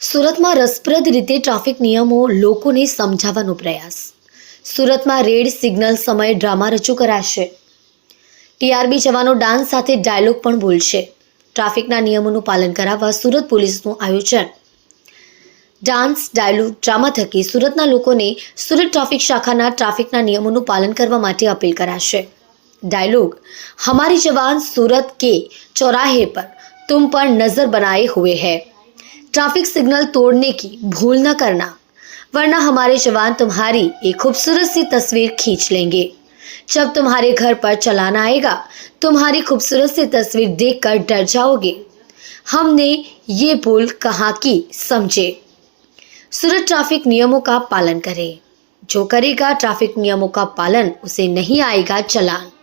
સુરતમાં રસપ્રદ રીતે ટ્રાફિક નિયમો લોકોને સમજાવવાનો પ્રયાસ. સુરતમાં રેડ સિગ્નલ સમયે ડ્રામા રજૂ કરાશે. ટીઆરબી જવાનો ડાન્સ સાથે ડાયલોગ પણ બોલશે. ટ્રાફિકના નિયમોનું પાલન કરાવવા સુરત પોલીસનું આયોજન. ડાન્સ, ડાયલોગ, ડ્રામા થકી સુરતના લોકોને સુરત ટ્રાફિક શાખાના ટ્રાફિકના નિયમોનું પાલન કરવા માટે અપીલ કરાશે. डायलॉग, हमारे जवान सूरत के चौराहे पर तुम पर नजर बनाए हुए हैं. ट्रैफिक सिग्नल तोड़ने की भूल न करना, वरना हमारे जवान तुम्हारी एक खूबसूरत सी तस्वीर खींच लेंगे. जब तुम्हारे घर पर चलान आएगा, तुम्हारी खूबसूरत सी तस्वीर देखकर डर जाओगे. हमने ये भूल कहाँ की समझे. सूरत ट्रैफिक नियमों का पालन करें. जो करेगा ट्रैफिक नियमों का पालन, उसे नहीं आएगा चलान.